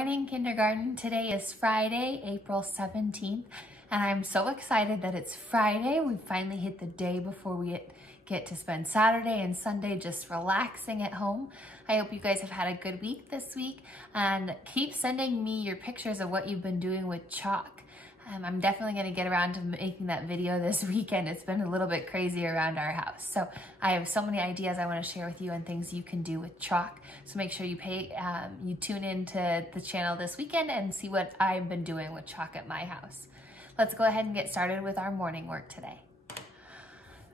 morning, kindergarten. Today is Friday, April 17th, and I'm so excited that it's Friday. We finally hit the day before we get to spend Saturday and Sunday just relaxing at home. I hope you guys have had a good week this week, and keep sending me your pictures of what you've been doing with chalk. I'm definitely going to get around to making that video this weekend. It's been a little bit crazy around our house. So I have so many ideas I want to share with you and things you can do with chalk. So make sure you tune in to the channel this weekend and see what I've been doing with chalk at my house. Let's go ahead and get started with our morning work today.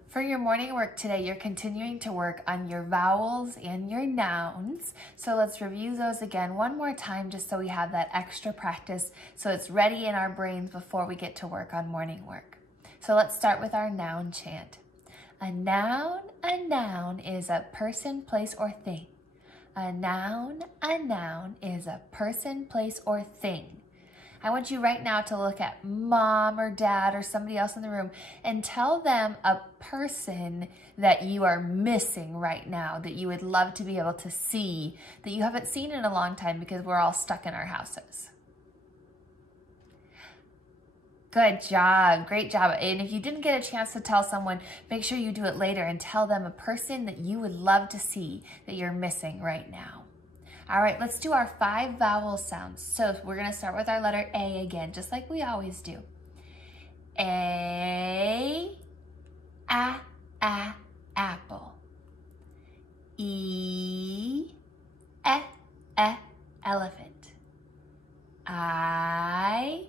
For your morning work today, you're continuing to work on your vowels and your nouns. So let's review those again one more time just so we have that extra practice so it's ready in our brains before we get to work on morning work. So let's start with our noun chant. A noun is a person, place, or thing. A noun is a person, place, or thing. I want you right now to look at mom or dad or somebody else in the room and tell them a person that you are missing right now, that you would love to be able to see, that you haven't seen in a long time because we're all stuck in our houses. Good job, great job. And if you didn't get a chance to tell someone, make sure you do it later and tell them a person that you would love to see that you're missing right now. All right, let's do our 5 vowel sounds. So we're gonna start with our letter A again, just like we always do. A, apple. E, elephant. I,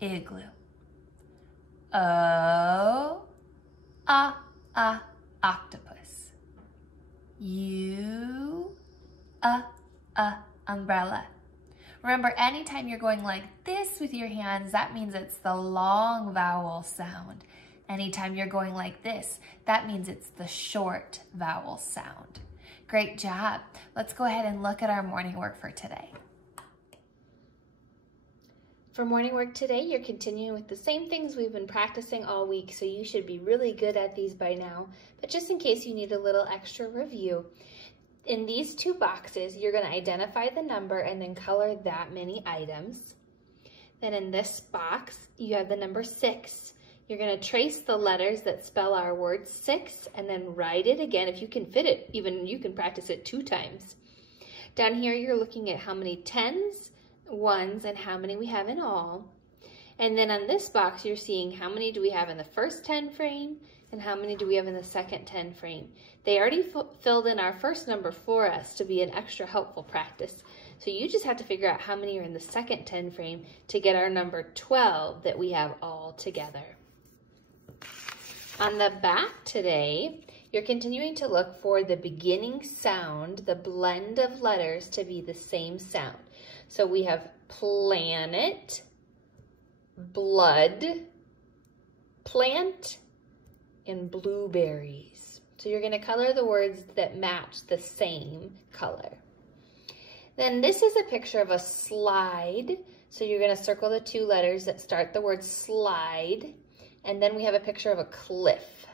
igloo. O, octopus. U, umbrella. Remember, anytime you're going like this with your hands, that means it's the long vowel sound. Anytime you're going like this, that means it's the short vowel sound. Great job. Let's go ahead and look at our morning work for today. For morning work today, you're continuing with the same things we've been practicing all week, so you should be really good at these by now. But just in case you need a little extra review, in these 2 boxes, you're going to identify the number and then color that many items. Then in this box, you have the number 6. You're going to trace the letters that spell our word 6 and then write it again. If you can fit it, even you can practice it 2 times. Down here, you're looking at how many 10s, 1s, and how many we have in all. And then on this box, you're seeing how many do we have in the first 10 frame and how many do we have in the second 10 frame. They already filled in our first number for us to be an extra helpful practice. So you just have to figure out how many are in the second 10 frame to get our number 12 that we have all together. On the back today, you're continuing to look for the beginning sound, the blend of letters to be the same sound. So we have planet, blood, plant, and blueberries. So you're going to color the words that match the same color. Then this is a picture of a slide. So you're going to circle the 2 letters that start the word slide. And then we have a picture of a cliff.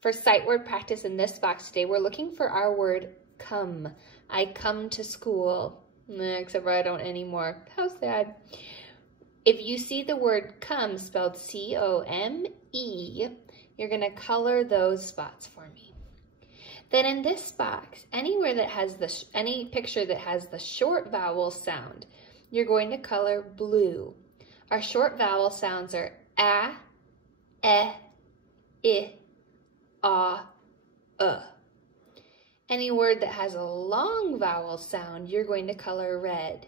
For sight word practice in this box today, we're looking for our word come. I come to school. Except for I don't anymore. How sad. If you see the word come spelled C-O-M-E, you're going to color those spots for me. Then in this box, anywhere that has any picture that has the short vowel sound, you're going to color blue. Our short vowel sounds are a, I, a. Any word that has a long vowel sound, you're going to color red.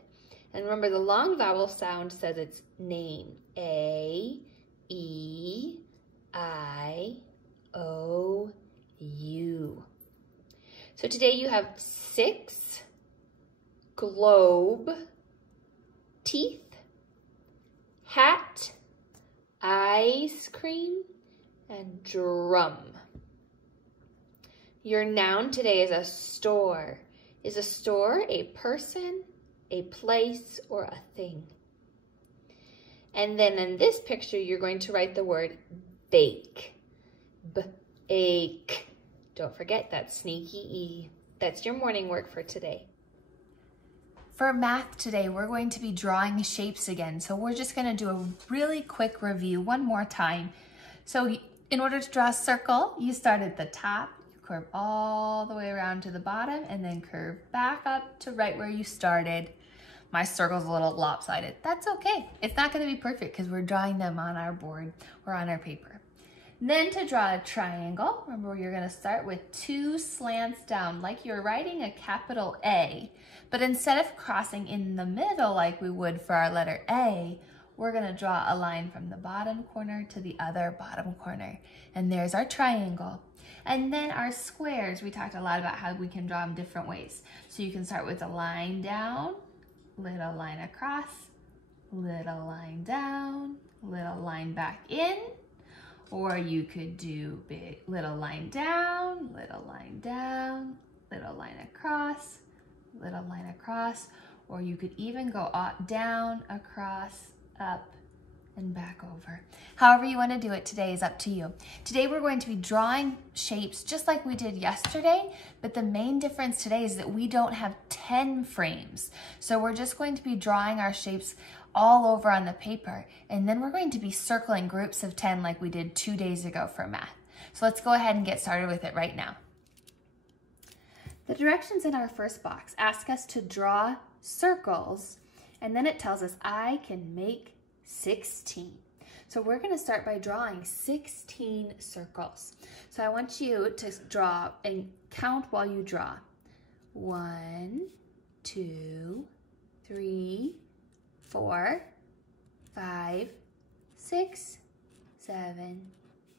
And remember, the long vowel sound says it's name. A, E, I, O, U. So today you have 6, globe, teeth, hat, ice cream, and drum. Your noun today is a store. Is a store a person, a place, or a thing? And then in this picture, you're going to write the word bake. B-ake. Don't forget that sneaky E. That's your morning work for today. For math today, we're going to be drawing shapes again. So we're just gonna do a really quick review one more time. So in order to draw a circle, you start at the top, you curve all the way around to the bottom, and then curve back up to right where you started. My circle's a little lopsided. That's okay. It's not gonna be perfect because we're drawing them on our board or on our paper. Then to draw a triangle, remember you're gonna start with 2 slants down like you're writing a capital A, but instead of crossing in the middle like we would for our letter A, we're gonna draw a line from the bottom corner to the other bottom corner. And there's our triangle. And then our squares, we talked a lot about how we can draw them different ways. So you can start with a line down, little line across, little line down, little line back in, or you could do big little line down, little line down, little line across, or you could even go down, across, up, and back over. However you want to do it today is up to you. Today we're going to be drawing shapes just like we did yesterday, but the main difference today is that we don't have 10 frames. So we're just going to be drawing our shapes all over on the paper, and then we're going to be circling groups of 10 like we did 2 days ago for math. So let's go ahead and get started with it right now. The directions in our first box ask us to draw circles, and then it tells us I can make 16. So we're going to start by drawing 16 circles. So I want you to draw and count while you draw. 1, 2, 3, 4, 5, 6, 7,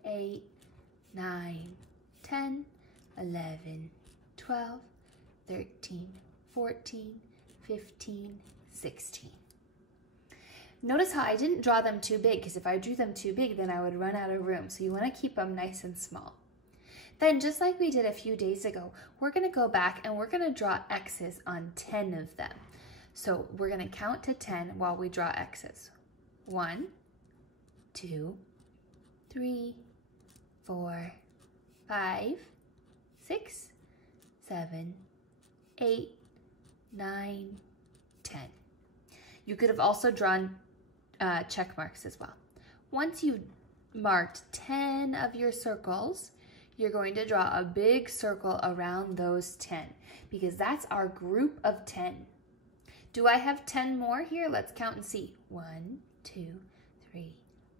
8, 9, 10, 11, 12, 13, 14, 15, 16. Notice how I didn't draw them too big, because if I drew them too big, then I would run out of room. So you want to keep them nice and small. Then, just like we did a few days ago, we're going to go back and we're going to draw X's on 10 of them. So we're going to count to 10 while we draw X's. 1, 2, 3, 4, 5, 6, 7, 8, 9, 10. You could have also drawn check marks as well. Once you've marked 10 of your circles, you're going to draw a big circle around those 10 because that's our group of 10. Do I have 10 more here? Let's count and see. 1, 2, 3,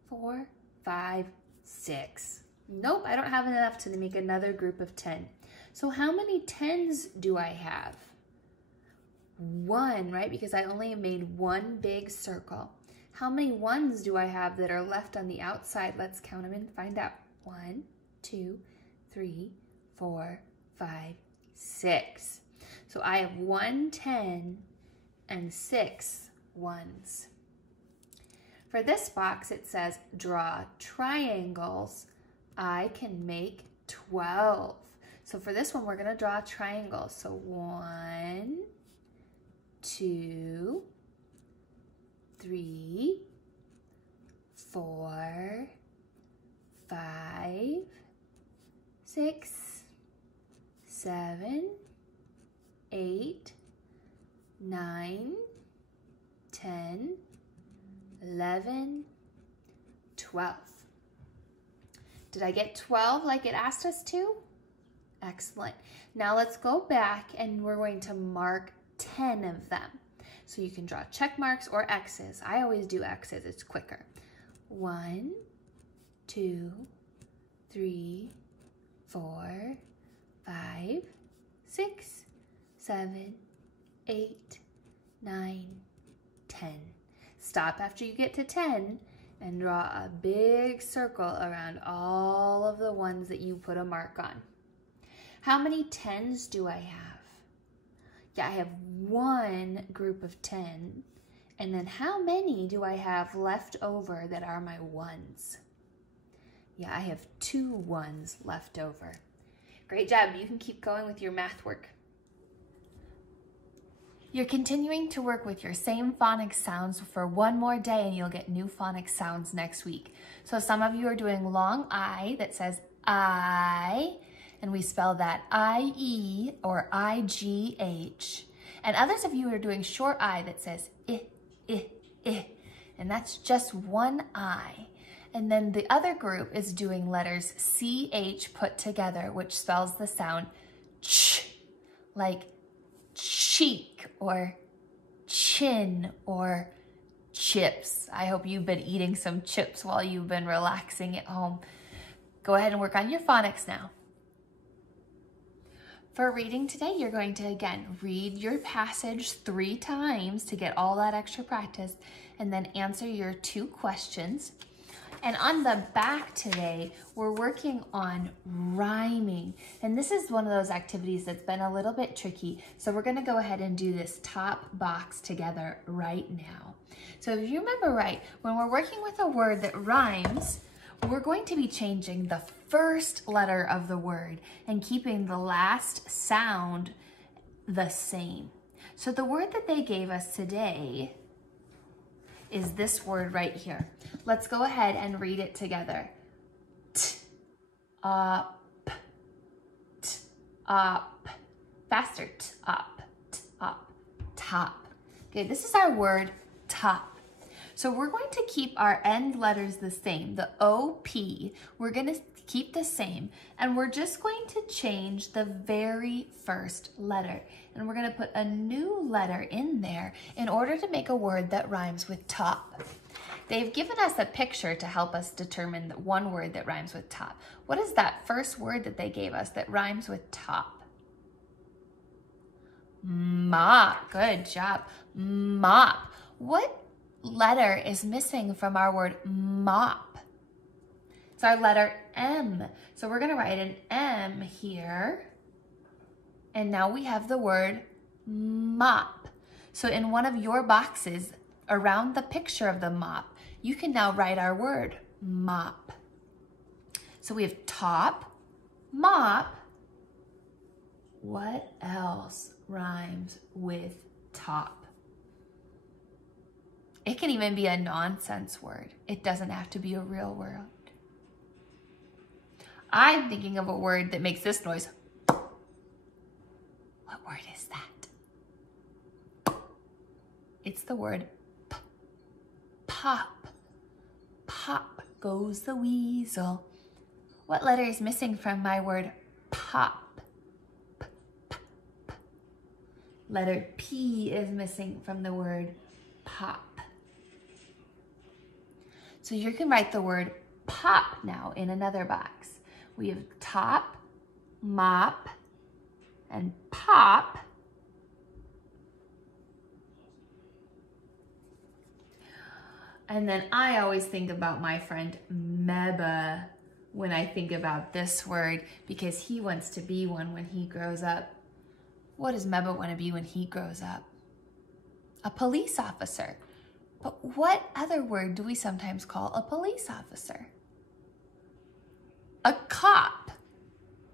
4, 5, 6. Nope, I don't have enough to make another group of 10. So how many 10s do I have? 1, right? Because I only made one big circle. How many 1s do I have that are left on the outside? Let's count them and find out. 1, 2, 3, 4, 5, 6. So I have 1 10 and 6 1s. For this box, it says draw triangles. I can make 12. So for this one, we're going to draw a triangle. So 1, 2, 3, 4, 5, 6, 7, 8, 9, 10, 11, 12. Did I get 12 like it asked us to? Excellent. Now let's go back and we're going to mark 10 of them. So you can draw check marks or X's. I always do X's, it's quicker. 1, 2, 3, 4, 5, 6, 7, 8, 9, 10. Stop after you get to 10 and draw a big circle around all of the ones that you put a mark on. How many 10s do I have? Yeah, I have one group of 10. And then how many do I have left over that are my 1s? Yeah, I have 2 1s left over. Great job. You can keep going with your math work. You're continuing to work with your same phonics sounds for one more day and you'll get new phonics sounds next week. So some of you are doing long I that says I, and we spell that I-E or I-G-H. And others of you are doing short I that says I, I, I. And that's just one I. And then the other group is doing letters CH put together, which spells the sound ch, like cheek or chin or chips. I hope you've been eating some chips while you've been relaxing at home. Go ahead and work on your phonics now. For reading today, you're going to, again, read your passage 3 times to get all that extra practice, and then answer your 2 questions. And on the back today, we're working on rhyming. And this is one of those activities that's been a little bit tricky. So we're gonna go ahead and do this top box together right now. So if you remember right, when we're working with a word that rhymes, we're going to be changing the first letter of the word and keeping the last sound the same. So the word that they gave us today is this word right here. Let's go ahead and read it together. Up, up. Faster, up, top. Okay, this is our word top. So we're going to keep our end letters the same. The OP, we're gonna keep the same, and we're just going to change the very first letter. And we're gonna put a new letter in there in order to make a word that rhymes with top. They've given us a picture to help us determine the one word that rhymes with top. What is that first word that they gave us that rhymes with top? Mop, good job, mop. What letter is missing from our word mop? It's our letter M. So we're gonna write an M here. And now we have the word mop. So in one of your boxes around the picture of the mop, you can now write our word mop. So we have top, mop. What else rhymes with top? It can even be a nonsense word. It doesn't have to be a real word. I'm thinking of a word that makes this noise. What word is that? It's the word pop. Pop goes the weasel. What letter is missing from my word pop? Letter P is missing from the word pop. So you can write the word pop now in another box. We have top, mop, and pop. And then I always think about my friend Meba when I think about this word, because he wants to be one when he grows up. What does Meba want to be when he grows up? A police officer. But what other word do we sometimes call a police officer? A cop.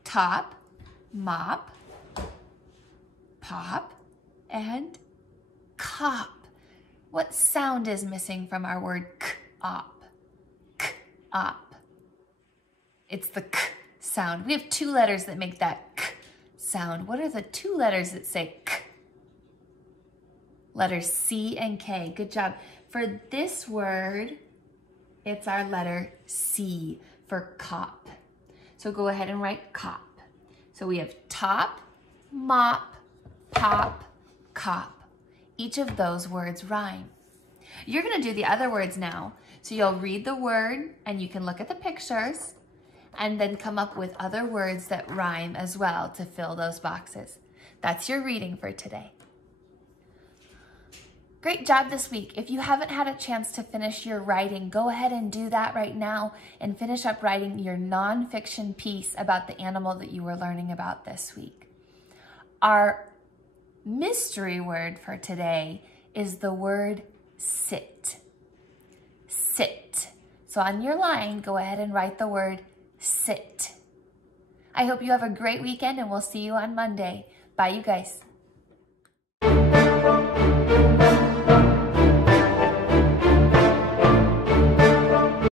Top, mop, pop, and cop. What sound is missing from our word k-op? K-op. It's the k sound. We have 2 letters that make that k sound. What are the 2 letters that say k? Letters C and K. Good job. For this word, it's our letter C for cop. So go ahead and write cop. So we have top, mop, pop, cop. Each of those words rhyme. You're gonna do the other words now. So you'll read the word and you can look at the pictures and then come up with other words that rhyme as well to fill those boxes. That's your reading for today. Great job this week. If you haven't had a chance to finish your writing, go ahead and do that right now and finish up writing your nonfiction piece about the animal that you were learning about this week. Our mystery word for today is the word sit. Sit. So on your line, go ahead and write the word sit. I hope you have a great weekend and we'll see you on Monday. Bye, you guys.